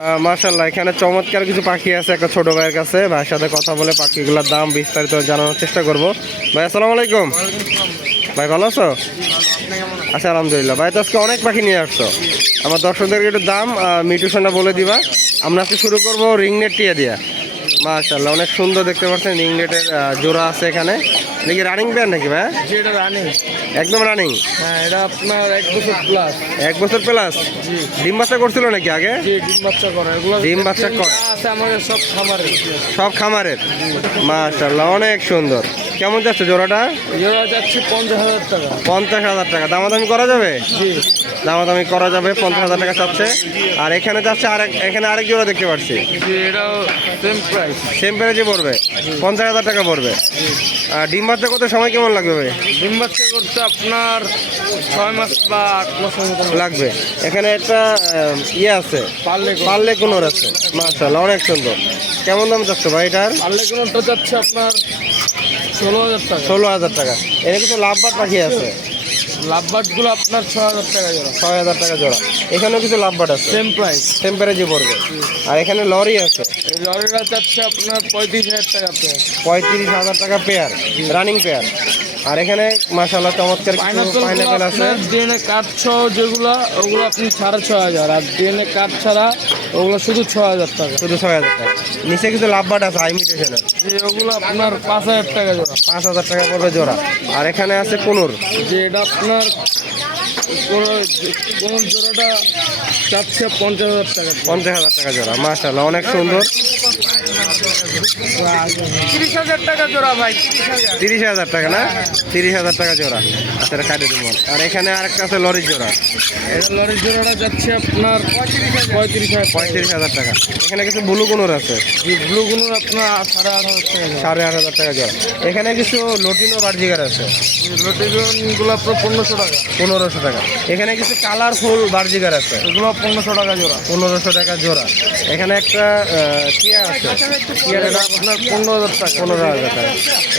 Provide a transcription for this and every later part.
মার্শাল্লাহ এখানে চমৎকার কিছু পাখি আছে একটা ছোট ভাইয়ের কাছে। ভাইয়ের সাথে কথা বলে পাখিগুলোর দাম বিস্তারিত জানানোর চেষ্টা করব। ভাই, আসসালামু আলাইকুম। ভাই, ভালো আছো? আচ্ছা আলহামদুলিল্লাহ। ভাই, তো আজকে অনেক পাখি নিয়ে আসছো। আমার দর্শকদেরকে একটু দাম মিউটিশনটা বলে দিবা। আমরা আজকে শুরু করব রিং নেট টিয়া দিয়া। মার্শাল্লাহ অনেক সুন্দর দেখতে পাচ্ছেন রিং নেটের জোড়া আছে এখানে। দেখি রানিং প্যান নাকি, ভাই? রানিং একদম রানিং হ্যাঁ এটা আপনার এক বছর প্লাস এক বছর প্লাস জি। ডিম বাচ্চা করছিল নাকি আগে? জি ডিম বাচ্চা করে। এগুলো ডিম বাচ্চা করে? আছে আমাদের সব খামারে সব খামারের? মাশাআল্লাহ অনেক সুন্দর। কেমন যাচ্ছে জোড়াটা? এরা যাচ্ছে পঞ্চাশ হাজার টাকা। পঞ্চাশ হাজার টাকা। দামাদামি করা যাবে? দামাদামি করা যাবে পঞ্চাশ হাজার টাকা চাচ্ছে। আর এখানে যাচ্ছে আরেক এখানে আরেক জোড়া দেখতে পাচ্ছি সেম প্রাইস পড়বে। পঞ্চাশ হাজার টাকা পড়বে। আর ডিম বাচ্চা করতে সময় কেমন লাগবে ভাই? ডিম বাচ্চা করতে আপনার ছয় মাস বা আট মাস লাগবে। এখানে একটা ইয়ে আছে। পারলে পারলে কোনোর আছে। মাশাল্লাহ অনেক সুন্দর। কেমন দাম চাচ্ছ ভাই এটার? পারলে কোনোটা যাচ্ছে আপনার ষোলো হাজার টাকা। ষোলো হাজার টাকা। এর কিছু লাভবার পাখি আছে। লাভবার্ডগুলো আপনার ছয় হাজার টাকা জোড়া। ছয় হাজার টাকা জোড়া। এখানেও কিছু লাভবার আছে। সেম প্রাইস টেম্পারেজি পড়বে। আর এখানে লরি আছে। এই লরিটা যাচ্ছে আপনার পঁয়ত্রিশ হাজার টাকা পেয়ার পঁয়ত্রিশ হাজার টাকা পেয়ার রানিং পেয়ার আর এখানে মাসাল্লাহ চমৎকার পাইনাপেল আছে। ডিএনএ কার্ড সহ যেগুলো ওগুলো আপনি সাড়ে ছয় হাজার। আর ডিএনএ কার্ড ছাড়া ওগুলো শুধু ছ হাজার টাকা। শুধু ছয় হাজার টাকা। নিচে কিছু লাভবাট আছে ইমিটেশনের যে ওগুলো আপনার পাঁচ হাজার টাকা জোড়া। পাঁচ হাজার টাকা পড়বে জোড়া। আর এখানে আছে কুনুর যে এটা আপনার কোনো জোড়াটা চাচ্ছে পঞ্চাশ হাজার টাকা। পঞ্চাশ হাজার টাকা জোড়া। মাসাল্লাহ অনেক সুন্দর। তিরিশ হাজার টাকা জোড়া ভাই। তিরিশ হাজার টাকা না? তিরিশ হাজার টাকা জোড়া। আচ্ছা কাটে দেবো। আর এখানে আরেকটা আছে লরির জোড়া। এটা লরির জোড়াটা যাচ্ছে আপনার পঁয়ত্রিশ হাজার পঁয়ত্রিশ হাজার টাকা। এখানে কিছু ব্লু কুনুর আছে? ব্লু ব্লুগুলো আপনার সাড়ে আট হাজার টাকা সাড়ে আট হাজার টাকা জোড়া। এখানে কিছু লটিনো বার্জিগার আছে? লটিনগুলো আপনার পনেরোশো টাকা। পনেরোশো টাকা। এখানে কিছু কালারফুল বার্জিগার আছে? এগুলো পনেরোশো টাকা জোড়া। পনেরোশো টাকা জোড়া। এখানে একটা টিয়া আছে। এটা আপনার পনেরো হাজার টাকা। পনেরো হাজার টাকা।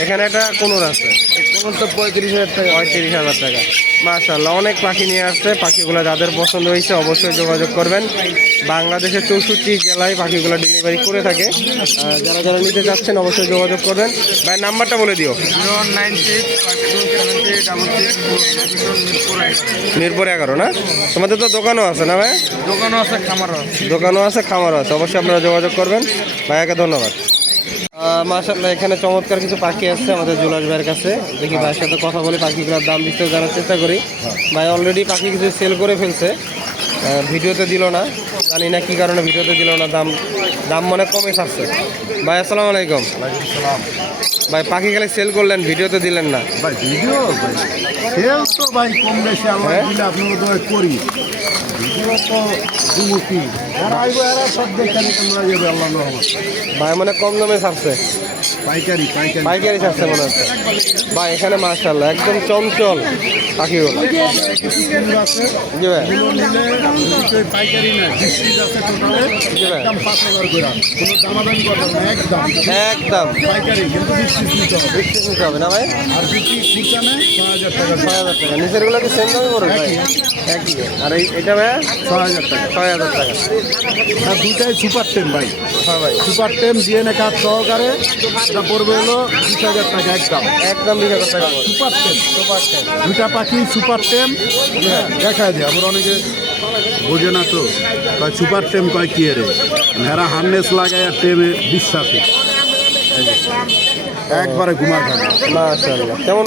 এখানে একটা কুনুর আছে। কোনো তো পঁয়ত্রিশ হাজার টাকা পঁয়ত্রিশ হাজার টাকা। মাশাল্লাহ অনেক পাখি নিয়ে আসছে। পাখিগুলো যাদের পছন্দ হয়েছে অবশ্যই যোগাযোগ করবেন। বাংলাদেশের চৌষট্টি জেলায় পাখিগুলো ডেলিভারি করে থাকে। যারা যারা নিতে চাচ্ছেন অবশ্যই যোগাযোগ করবেন। ভাই নাম্বারটা বলে দিও। মিরপুর এগারো না? তোমাদের তো দোকানও আছে না ভাই? দোকানও আছে খামারও আছে। দোকানও আছে খামারও আছে। অবশ্যই আপনারা যোগাযোগ করবেন। ভাইয়াকে ধন্যবাদ। মাসাল্লাহ এখানে চমৎকার কিছু পাখি আছে আমাদের জুলাস ভাইয়ের কাছে। দেখি ভাইয়ের সাথে কথা বলে পাখিগুলোর দাম বিস্তারিত জানার চেষ্টা করি। ভাই অলরেডি পাখি কিছু সেল করে ফেলছে। ভিডিওতে দিল না, জানি না কী কারণে ভিডিওতে দিল না, দাম দাম মনে কমে থাকছে ভাই, আসসালামু আলাইকুম। ভাই পাখি খালি সেল করলেন ভিডিওতে দিলেন না। ভাই ভিডিও? সেল তো ভাই কম বেশি আমরা আপনার তো করি। ভিডিও তো দুমুখী যারা আইবো এরা সব দেখানি তোমরা যাবে আল্লাহ ভাই মানে কম দামে ছাড়ছে। পাইকারি পাইকারি। পাইকারি ছাড়ছে মনে হচ্ছে। ভাই এখানে মার্শাল্লাহ একদম চঞ্চল পাখিগুলো। কিছু আছে জি ভাই। এগুলো নিলে দুটোতে পাইকারি না আছে টোটালে জি ভাই। একদম পাঁচ হাজার করে। কোনো দামাদামি করবেন না একদম। একদম। পাইকারি কিন্তু বিশ পিস নিতে হবে। বিক্রি নিতে হবে না ভাই? আর হাজার টাকা ছয় হাজার টাকা। নিচেরগুলো কি সেম দামে পড়বে ভাই? একই। আর এটা ভাই? ছয় হাজার টাকা। ছয় হাজার টাকা। আর দুটাই সুপার টেন ভাই। হ্যাঁ ভাই সুপার টেম ডিএনএ কার্ড সহকারে এটা পড়বে হলো বিশ হাজার টাকা একদম। একদম বিশ হাজার টাকা সুপার টেম সুপার টেম দুটা পাখি সুপার টেম দেখা যায় আমরা অনেকে বোঝে না তো। কয় সুপার টেম কয় কি রে ভেড়া হার্নেস লাগায় আর টেমে বিশ্বাসী। একবারে ঘুমার খাবে। মাশাআল্লাহ। কেমন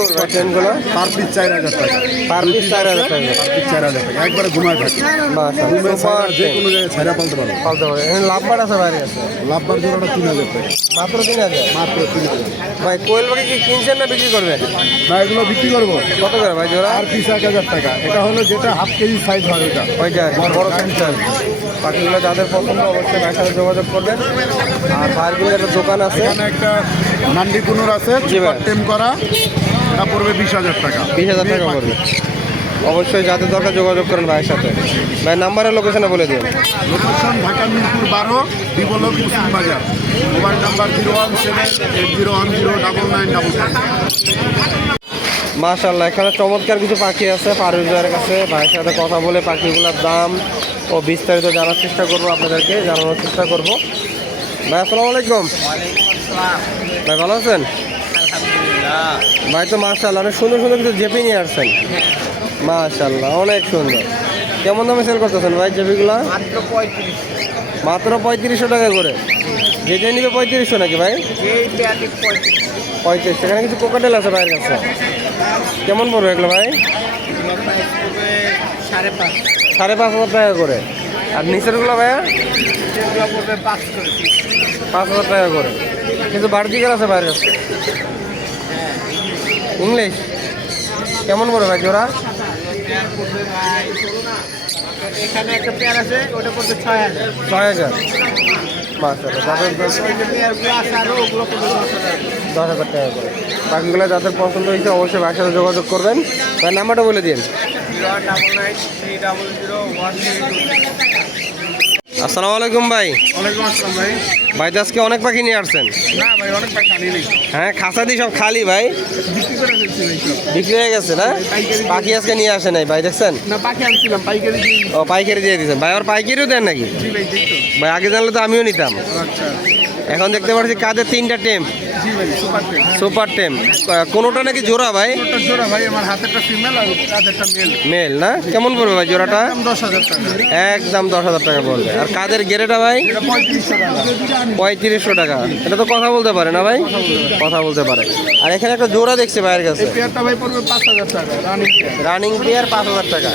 পার পিস চার হাজার টাকা। পার পিস চার হাজার টাকা। পার পিস চার হাজার টাকা। একবারে ঘুমার থাকে মাশাআল্লাহ যে কোনো জায়গায় ছাড়া পালতে পারবে। লাভবার আছে লাভবার জোড়াটা তিন হাজার টাকা। মাত্র তিন হাজার? মাত্র তিন হাজার। ভাই কোয়েল কি কিনছেন না বিক্রি করবেন না এগুলো বিক্রি করব। কত করে ভাই জোড়া? আর পিস এক হাজার টাকা। এটা হলো যেটা হাফ কেজি সাইজ হয় ওটা ওইটা বড় সেন্টার পাখিগুলো যাদের পছন্দ অবশ্যই ভাইয়ের সাথে যোগাযোগ করবেন। আর ভাইয়ের একটা দোকান আছে। এখানে একটা নান্ডি কুনুর আছে জি ভাই। টেম করা। এটা পড়বে বিশ হাজার টাকা। বিশ হাজার টাকা পড়বে। অবশ্যই যাদের দরকার যোগাযোগ করেন ভাইয়ের সাথে। ভাই নাম্বারের লোকেশনে বলে দিন। লোকেশন ঢাকা মিরপুর বারো Muslim Bazar. Mobile number zero one seven eight zero one zero double nine double মাশাল্লাহ এখানে চমৎকার কিছু পাখি আছে পারুজ ভাইয়ের কাছে। ভাইয়ের সাথে কথা বলে পাখিগুলোর দাম ও বিস্তারিত জানার চেষ্টা করব আপনাদেরকে জানানোর চেষ্টা করব। ভাই আসসালামু আলাইকুম। ভাই ভালো আছেন? ভাই তো মাশাল্লাহ অনেক সুন্দর সুন্দর কিছু জেপি নিয়ে আসছেন। মাশাল্লাহ অনেক সুন্দর। কেমন দামে সেল করতেছেন ভাই জেপিগুলা? মাত্র পঁয়ত্রিশশো। টাকা করে। যেটা নিবে পঁয়ত্রিশশো নাকি ভাই? পঁয়ত্রিশ সেখানে কিছু কোকাটেল আছে ভাইয়ের কাছে? কেমন পড়বে এগুলো ভাই? সাড়ে পাঁচ হাজার টাকা করে। আর নিচেরগুলো ভাইয়া? পাঁচ হাজার টাকা করে। কিন্তু বার্জিকার আছে বাইরে ইংলিশ? কেমন পড়বে ভাই জোড়া? এখানে একটা পেয়ার আছে ওটা পড়বে ছয় হাজার। ছয় হাজার। দশ হাজার টাকা করে। বাকিগুলো যাদের পছন্দ হয়েছে অবশ্যই ভাইয়ের সাথে যোগাযোগ করবেন। তার নাম্বারটা বলে দিন। আসসালামু আলাইকুম ভাই। ওয়ালাইকুম আসসালাম ভাই। ভাই তো আজকে অনেক পাখি নিয়ে আসছেন। না ভাই অনেক টাকা আনি হ্যাঁ খাসা দিয়ে সব খালি ভাই। বিক্রি হয়ে গেছে না? পাখি আজকে নিয়ে আসে নাই ভাই দেখছেন? না পাখি আনছিলাম পাইকারি ও পাইকারি দিয়ে দিয়েছেন। ভাই আর পাইকারিও দেন নাকি? ভাই ভাই আগে জানলে তো আমিও নিতাম। আচ্ছা। এখন দেখতে পাচ্ছি কাদের তিনটা টেম। সুপার টেম। কোনোটা নাকি জোড়া ভাই? ওটা জোড়া ভাই আমার হাতেরটা ফিমেল আর হাতেরটা মেল মেল না? কেমন পড়বে ভাই জোড়াটা? দশ হাজার টাকা। একদম দশ হাজার টাকা পড়বে। আর কাদের গেরেটা ভাই? পঁয়ত্রিশশো টাকা। এটা তো কথা বলতে পারে না ভাই? কথা বলতে পারে। আর এখানে একটা জোড়া দেখছি ভাইয়ের কাছে। পেয়ারটা ভাই পড়বে পাঁচ হাজার টাকা রানিং রানিং পেয়ার পাঁচ হাজার টাকা।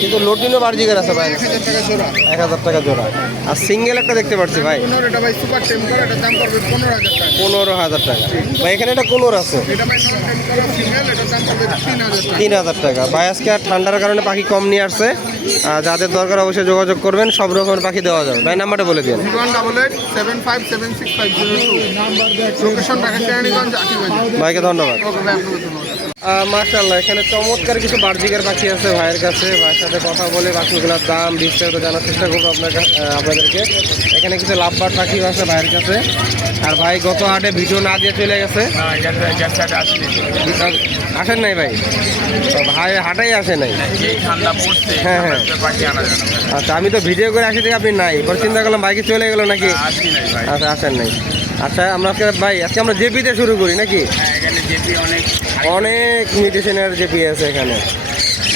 কিন্তু লোটিনও বার্জিকের আছে ভাই। এক হাজার টাকা জোড়া। আর সিঙ্গেল একটা দেখতে পাচ্ছি ভাই। পনেরো হাজার টাকা। ভাই এখানে একটা কোনোর আছে। তিন হাজার টাকা। ভাই আজকে আর ঠান্ডার কারণে পাখি কম নিয়ে আসছে। আর যাদের দরকার অবশ্যই যোগাযোগ করবেন সব রকমের পাখি দেওয়া যাবে। ভাই নাম্বারটা বলে দিন। ভাইকে ধন্যবাদ। আপনাকে মার্শাল্লাহ এখানে চমৎকার কিছু বার্জিকের পাখি আছে ভাইয়ের কাছে। ভাইয়ের সাথে কথা বলে পাখিগুলোর দাম বিস্তারিত জানার চেষ্টা করব আপনার কা- আপনাদেরকে। এখানে কিছু লাভবার পাখিও আছে ভাইয়ের কাছে। আর ভাই গত হাটে ভিডিও না দিয়ে চলে গেছে। আসেন। নাই ভাই? ভাই হাটাই আসে নাই? হ্যাঁ হ্যাঁ। আচ্ছা আমি তো ভিডিও করে আসি থেকে আপনি নাই। পরে চিন্তা করলাম বাইকে চলে গেলো নাকি? আচ্ছা আসেন নাই। আচ্ছা আমরা ভাই আজকে আমরা জেপিতে শুরু করি নাকি? হ্যাঁ এখানে যেটি অনেক অনেক মিউটেশনের জেপি আছে এখানে।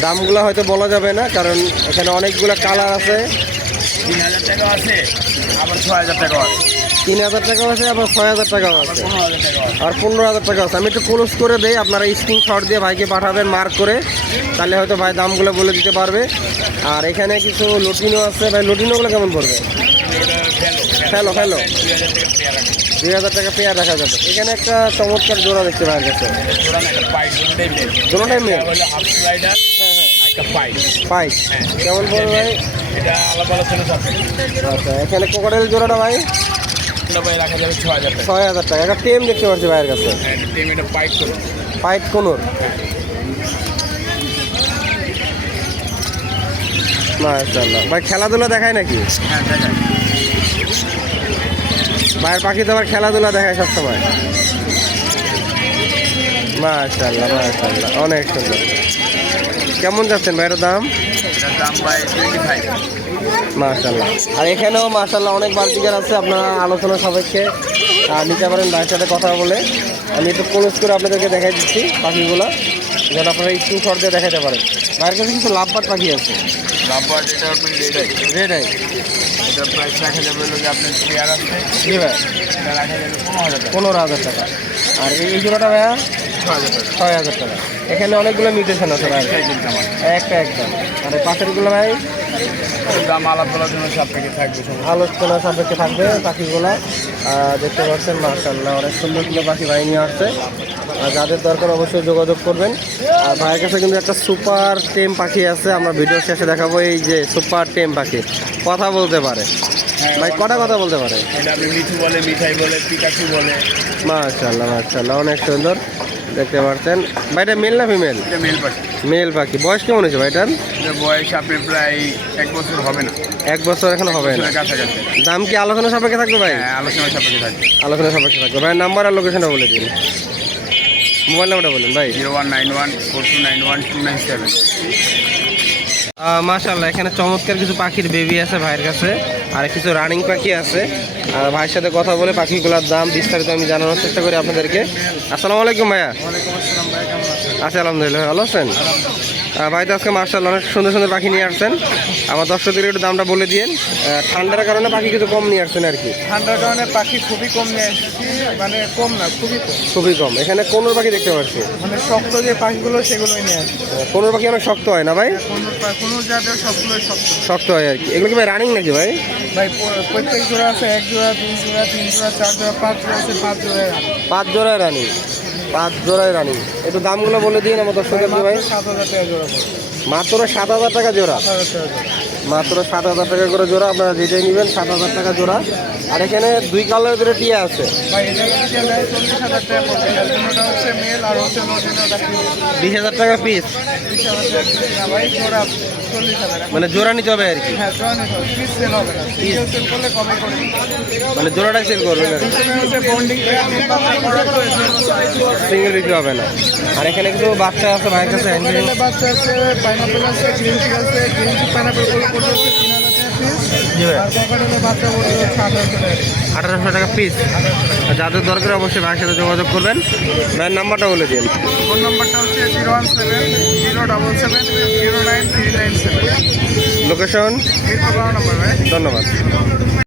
দামগুলো হয়তো বলা যাবে না, কারণ এখানে অনেকগুলো কালার আছে। তিন হাজার টাকা আছে আবার ছয় হাজার আছে তিন হাজার টাকাও আছে, আবার ছয় হাজার টাকাও আছে। আর পনেরো হাজার টাকা আছে। আমি একটু ক্লোজ করে দেই, আপনারা স্ক্রিনশট দিয়ে ভাইকে পাঠাবেন মার্ক করে। তাহলে হয়তো ভাই দামগুলো বলে দিতে পারবে। আর এখানে কিছু লটিনো আছে, ভাই লটিনোগুলো কেমন পড়বে? ফেলো ফেলো। দুই হাজার টাকা পেয়ার রাখা যাবে। এখানে একটা চমৎকার জোড়া দেখতে ভাইয়ের কাছে দুটোটাই হ্যাঁ পাইপ কেমন পড়বে ভাই? আচ্ছা এখানে কোকাটেল জোড়াটা ভাই? ছয় হাজার টাকা। একটা টেম দেখতে পাচ্ছি ভাইয়ের কাছে। পাইপ কোনোর। মাশাআল্লাহ। ভাই, খেলাধুলা দেখায় নাকি? হ্যাঁ দেখায় ভাইয়ের পাখি তো আবার খেলাধুলা দেখায় সবসময়। মাশাআল্লাহ মাশাআল্লাহ অনেক সুন্দর। কেমন যাচ্ছেন ভাইয়ের দাম? মাশাআল্লাহ। আর এখানেও মাশাল্লাহ অনেক বার্তিকার আছে আপনারা আলোচনা সাপেক্ষে। নিতে পারেন ভাইয়ের সাথে কথা বলে। আমি একটু ক্লোজ করে আপনাদেরকে দেখাই দিচ্ছি পাখিগুলো। যেন আপনারা একটু শর্ট দিয়ে দেখাতে পারেন। ভাইয়ের কাছে কিছু লাভবার পাখি আছে। এটা রেড আই রেড আই এটা প্রাইস রাখা যাবে হলো যে আপনার চেয়ার আছে। জি ভাই। এটা রাখা যাবে পনেরো হাজার টাকা। পনেরো হাজার টাকা। আর এই জোড়াটা ভাইয়া? ছয় হাজার টাকা। এখানে অনেকগুলো মিউটেশন আছে ভাই। একটা একদম আর পাশেরগুলো ভাই? দাম আলাপ জন্য সব থেকে থাকবে আলোচনা সাপেক্ষে থাকবে পাখিগুলো। দেখতে পাচ্ছেন মার্শাল্লাহ অনেক সুন্দর সুন্দর পাখি ভাই নিয়ে আসছে। আর যাদের দরকার অবশ্যই যোগাযোগ করবেন। আর ভাইয়ের কাছে কিন্তু একটা সুপার টেম পাখি আছে আমরা ভিডিও শেষে দেখাবো এই যে সুপার টেম পাখি। কথা বলতে পারে। হ্যাঁ, ভাই কটা কথা বলতে পারে? মিঠু বলে মিঠাই বলে পিকাচু বলে। মার্শাল্লাহ মার্শাল্লাহ অনেক সুন্দর। দেখতে পাচ্ছেন। ভাইটা মেল না ফিমেল মেল পাখি। মেল পাখি। বয়স কেমন হয়েছে ভাইটার? এটা বয়স আপনি প্রায় এক বছর হবে না। এক বছর এখন হবে না। দাম কি আলোচনা সাপেক্ষে থাকবে ভাই? হ্যাঁ আলোচনা সাপেক্ষে থাকবে। আলোচনা সাপেক্ষে থাকবে। ভাই নাম্বার আর লোকেশনটা বলে দিন। মোবাইল নাম্বারটা বলুন ভাই। Zero one nine one four two nine one two nine seven. মাশাল্লাহ এখানে চমৎকার কিছু পাখির বেবি আছে ভাইয়ের কাছে আর কিছু রানিং পাখি আছে। আর ভাইয়ের সাথে কথা বলে পাখিগুলোর দাম বিস্তারিত আমি জানানোর চেষ্টা করি আপনাদেরকে। আসসালামু আলাইকুম ভাইয়া। আচ্ছা আলহামদুলিল্লাহ ভালো আছেন? ভাই তো আজকে মার্শাল্লাহ অনেক সুন্দর সুন্দর পাখি নিয়ে আসছেন। আমার দর্শকদের একটু দামটা বলে দিন ঠান্ডার কারণে পাখি কিছু কম নিয়ে আসছেন আর কি। ঠান্ডার কারণে পাখি খুবই কম নিয়ে এসেছি মানে কম না খুবই কম। খুবই কম। এখানে কোনোর পাখি দেখতে পাচ্ছি। মানে শক্ত যে পাখিগুলো সেগুলোই নিয়ে আসছি। কোনোর পাখি অনেক শক্ত হয় না ভাই? কোনো কোনো জাতের সবগুলোই শক্ত। শক্ত হয় আর কি। এগুলো কি ভাই রানিং নাকি ভাই? ভাই প্রত্যেক জোড়া আছে এক জোড়া দুই জোড়া তিন জোড়া চার জোড়া পাঁচ জোড়া আছে পাঁচ জোড়ায় পাঁচ জোড়ায় রানিং পাঁচ জোড়ায় রানিং। একটু দামগুলো বলে দিন আমার দর্শকদেরকে ভাই মাত্র সাত হাজার টাকা জোড়া। সাত হাজার টাকা জোড়া। মাত্র সাত হাজার টাকা করে জোড়া আপনারা যেটাই নেবেন সাত হাজার টাকা জোড়া। আর এখানে দুই কালারের দুটো টিয়া আছে। বিশ হাজার টাকা পিস না মানে জোড়া নিতে হবে আর কি? হ্যাঁ না। মানে জোড়াটাই সেল করবেন আর পিছনে হচ্ছে বন্ডিং করা তো এর জন্য সিঙ্গেল দিতে হবে। না। আর এখানে কিছু বাচ্চা আছে ভাইয়ের কাছে? বাচ্চা আছে পাইনাপেল আছে গ্রিন আছে গ্রিন পাইনাপেল পিস আর ককাটেলের বাচ্চা পড়বে হচ্ছে আঠারোশো টাকা আঠারোশো টাকা পিস যাদের দরকার অবশ্যই ভাইয়ের সাথে যোগাযোগ করবেন। ভাইয়ের নাম্বারটা বলে দিন। ফোন নাম্বারটা হচ্ছে zero one seven zero double seven zero nine three nine seven. Location? ধন্যবাদ।